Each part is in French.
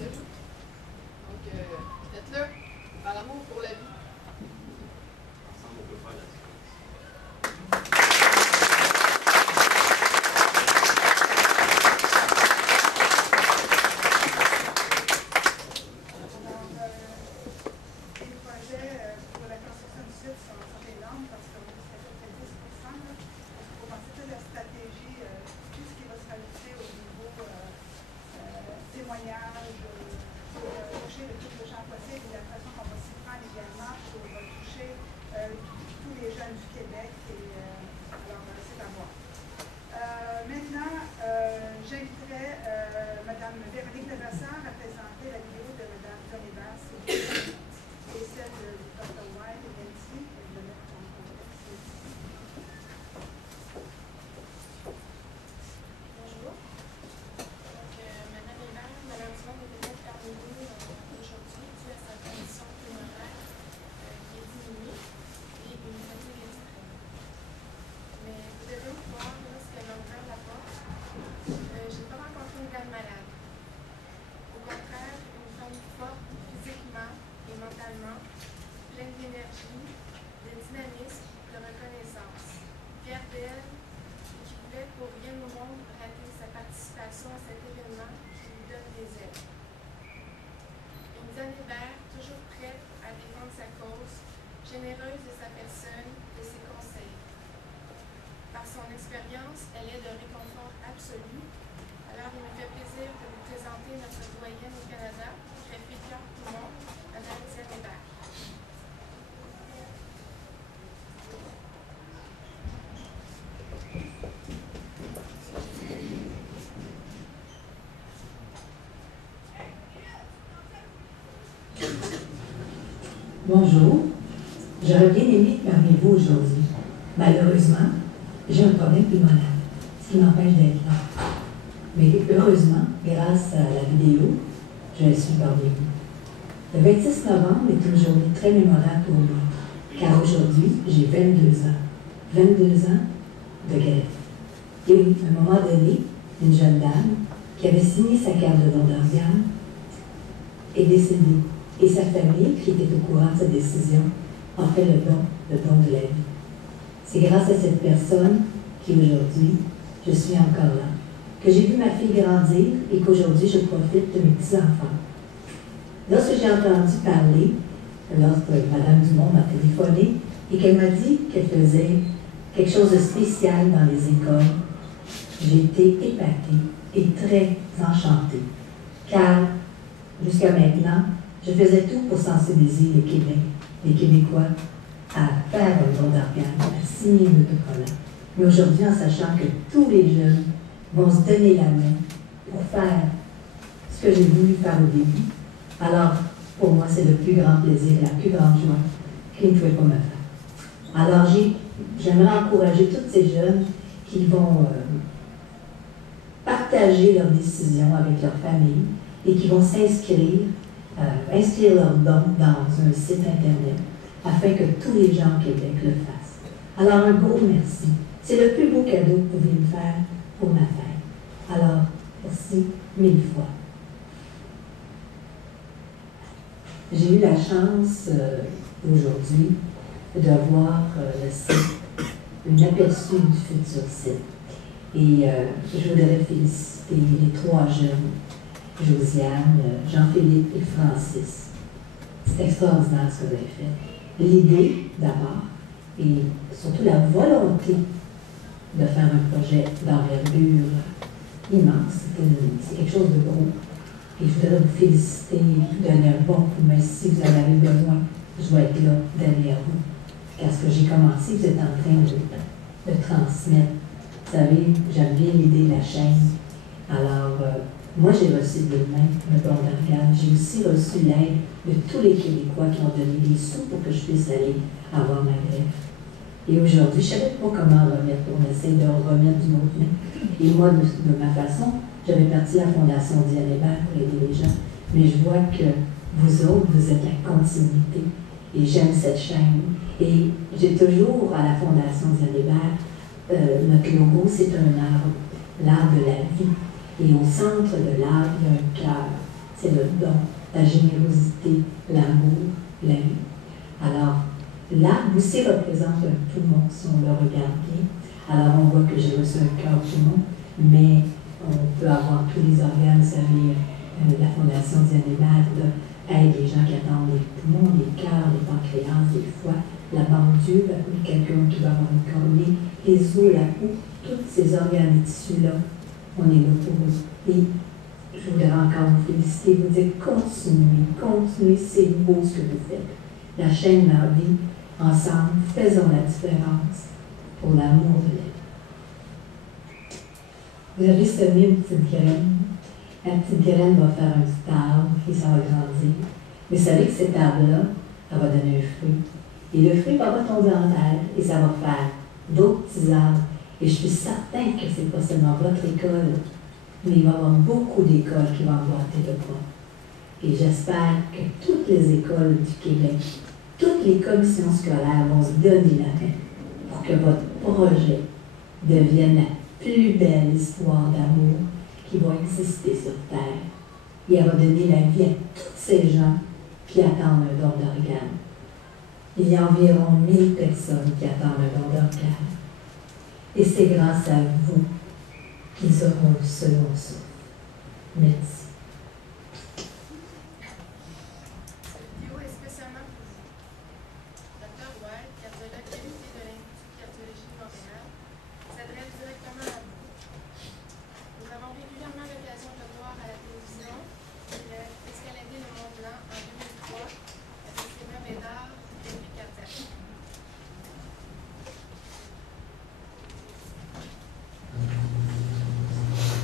possible. Donc, faites-le par amour pour la vie. Ensemble, on peut faire la différence. Les projets pour la construction du site sont énormes parce qu'on est à peu près 10 %. Il faut penser toute la stratégie, tout ce qui va se rajouter au niveau témoignage, toucher le plus de gens possible et la façon qu'on va s'y prendre également pour toucher tous les jeunes du Québec. Alors, c'est à voir. Maintenant, j'inviterai Mme Véronique Levasseur à présenter la vidéo de Mme Johnny Bass et celle de Dr. White et Nancy, et de mettre en contexte ici. Bonjour. Donc, Mme Hébert, malheureusement, ne peut pas être parmi nous aujourd'hui dû à sa condition pulmonaire qui est diminuée et une fatigue extrême. Mais vous devez me voir, lorsqu'elle a ouvert la porte, je n'ai pas rencontré une dame malade. Au contraire, une femme forte physiquement et mentalement, pleine d'énergie, de dynamisme, de reconnaissance, fière d'elle et qui voulait pour rien au monde rater sa participation à cet événement qui lui donne des ailes. Une Jeanne Hébert, toujours prête à défendre sa cause, généreuse de sa personne, de ses conseils. Par son expérience, elle est de réconfort absolu. Alors, il me fait plaisir de vous présenter notre doyenne au Canada, qui fait cœur poumon, Mme Jeanne Hébert. Bonjour, j'aurais bien aimé être parmi vous aujourd'hui. Malheureusement, j'ai un problème pulmonaire, ce qui m'empêche d'être là. Mais heureusement, grâce à la vidéo, je suis parmi vous. Le 26 novembre est une journée très mémorable pour moi, car aujourd'hui, j'ai 22 ans. 22 ans de grève. Et oui, à un moment donné, une jeune dame qui avait signé sa carte de don d'organes est décédée. Et sa famille, qui était au courant de sa décision, en fait le don de la vie. C'est grâce à cette personne qu'aujourd'hui, je suis encore là, que j'ai vu ma fille grandir et qu'aujourd'hui, je profite de mes petits-enfants. Lorsque j'ai entendu parler, lorsque Mme Dumont m'a téléphoné et qu'elle m'a dit qu'elle faisait quelque chose de spécial dans les écoles, j'ai été épatée et très enchantée, car jusqu'à maintenant, je faisais tout pour sensibiliser le Québec, les Québécois, à faire un don d'organes, à signer un autocollant. Mais aujourd'hui, en sachant que tous les jeunes vont se donner la main pour faire ce que j'ai voulu faire au début, alors pour moi, c'est le plus grand plaisir, la plus grande joie qu'ils ne pouvaient pas me faire. Alors j'aimerais encourager tous ces jeunes qui vont partager leurs décisions avec leur famille et qui vont s'inscrire, inscrire leurs dons dans un site Internet afin que tous les gens au Québec le fassent. Alors, un gros merci. C'est le plus beau cadeau que vous pouvez me faire pour ma fête. Alors, merci 1000 fois. J'ai eu la chance aujourd'hui de voir le site, un aperçu du futur site. Et je voudrais féliciter les 3 jeunes, Josiane, Jean-Philippe et Francis. C'est extraordinaire ce que vous avez fait. L'idée, d'abord, et surtout la volonté de faire un projet d'envergure immense. C'est quelque chose de gros. Et je voudrais vous féliciter, vous donner un bon coup de main. Si vous en avez besoin, je vais être là derrière vous. Car ce que j'ai commencé, vous êtes en train de transmettre. Vous savez, j'aime bien l'idée de la chaîne. Alors, moi, j'ai reçu de main le don d'organes. J'ai aussi reçu l'aide de tous les Québécois qui ont donné des sous pour que je puisse aller avoir ma greffe. Et aujourd'hui, je ne savais pas comment remettre. On essaie de remettre d'une autre main. Et moi, de ma façon, j'avais parti à la Fondation Diane Hébert pour aider les gens. Mais je vois que vous autres, vous êtes la continuité. Et j'aime cette chaîne. Et j'ai toujours, à la Fondation Diane Hébert, notre logo, c'est un arbre, l'arbre de la vie. Et au centre de l'arbre, il y a un cœur. c'est le don, la générosité, l'amour, la vie. Alors, l'arbre aussi représente un poumon si on le regarde bien. Alors, on voit que j'ai reçu un cœur-poumon, mais on peut avoir tous les organes. Vous savez, la Fondation Diane Mad aide les gens qui attendent les poumons, les cœurs, les pancréas, les foies, la bordure, quelqu'un qui va avoir une cornée, les os, la peau, tous ces organes et tissus-là, on est là pour eux. Et je voudrais encore vous féliciter, vous dire continuez, c'est beau ce que vous faites. La chaîne de leur vie, ensemble, faisons la différence pour l'amour de la vie. Vous avez semé une petite graine. La petite graine va faire un petit arbre et ça va grandir. Mais vous savez que cet arbre-là, ça va donner un fruit. Et le fruit va tomber en terre et ça va faire d'autres petits arbres. Et je suis certain que ce n'est pas seulement votre école, mais il va y avoir beaucoup d'écoles qui vont emboîter le pas. Et j'espère que toutes les écoles du Québec, toutes les commissions scolaires vont se donner la main pour que votre projet devienne la plus belle histoire d'amour qui va exister sur Terre. Et elle va donner la vie à tous ces gens qui attendent un don d'organe. Il y a environ 1000 personnes qui attendent un don d'organe. Et c'est grâce à vous qu'ils auront le second souffle. Merci. Cette vidéo est spécialement pour vous. Dr. White, cardiologue qualifié de l'Institut de cardiologie de Montréal, s'adresse directement à vous. Nous avons régulièrement l'occasion de le voir à la télévision. Il a escaladé le Mont Blanc en 2003 avec ses brevets d'art et cardiaque.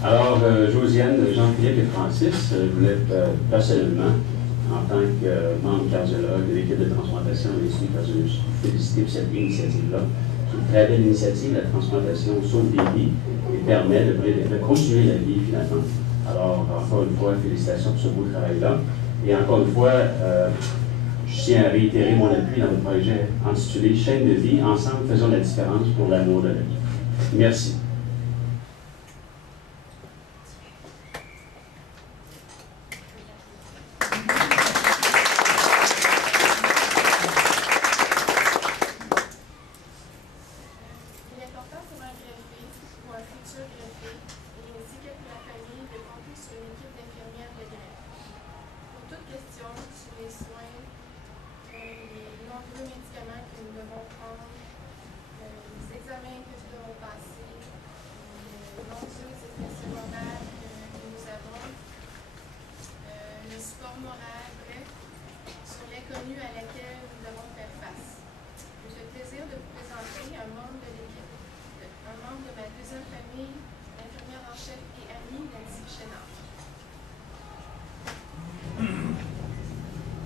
Alors, Josiane, Jean-Philippe et Francis, je voulais personnellement, en tant que membre cardiologue de l'équipe de transplantation de l'Institut de cardiologie, féliciter pour cette initiative-là. C'est une très belle initiative. La transplantation sauve des vies et permet de continuer la vie finalement. Alors, encore une fois, félicitations pour ce beau travail-là. Et encore une fois, je tiens à réitérer mon appui dans votre projet intitulé Chaîne de vie, ensemble faisons la différence pour l'amour de la vie. Merci.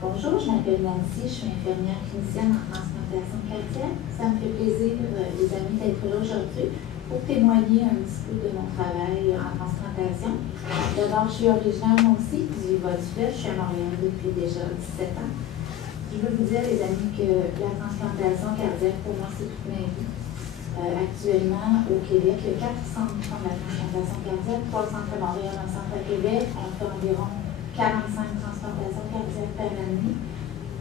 Bonjour, je m'appelle Nancy, je suis infirmière clinicienne en transplantation cardiaque. Ça me fait plaisir, les amis, d'être là aujourd'hui pour témoigner un petit peu de mon travail en transplantation. D'abord, je suis originaire moi aussi du Bas-du-Fleuve, je suis à Montréal depuis déjà 17 ans. Je veux vous dire, les amis, que la transplantation cardiaque, pour moi, c'est toute ma vie. Actuellement, au Québec, il y a 4 centres qui font de la transplantation cardiaque, 3 centres à Montréal, un centre à Québec. On fait environ 45 transplantations cardiaques par année.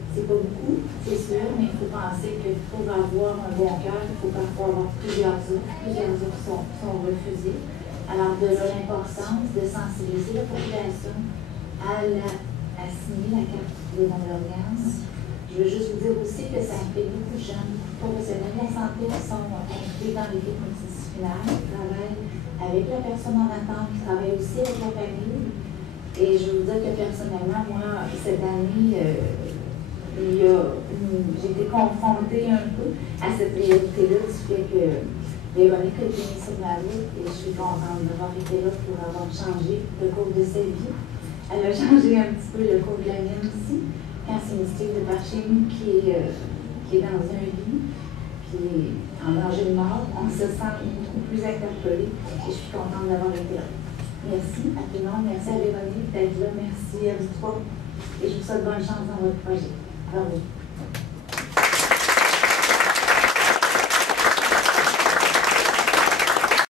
C'est pas beaucoup, c'est sûr, mais il faut penser que pour avoir un bon cœur, il faut parfois avoir plusieurs offres. Plusieurs offres sont refusées. Alors, de là l'importance de sensibiliser la population à signer la carte de don d'organes. Je veux juste vous dire aussi que ça implique beaucoup de gens, professionnels de la santé qui sont impliqués dans l'équipe multidisciplinaire, qui travaillent avec la personne en attente, qui travaillent aussi avec la famille. Et je veux vous dire que personnellement, moi, cette année, j'ai été confrontée un peu à cette réalité-là du fait que Véronique a été mise sur ma route et je suis contente d'avoir été là pour avoir changé le cours de sa vie. Elle a changé un petit peu le cours de la mienne aussi. Quand c'est une style de par chez nous qui est dans un lit, qui est en danger de mort, on se sent beaucoup plus interpellé et je suis contente d'avoir été là. Merci à tout le monde, merci à Véronique d'être là, merci à vous trois et je vous souhaite bonne chance dans votre projet. Bravo.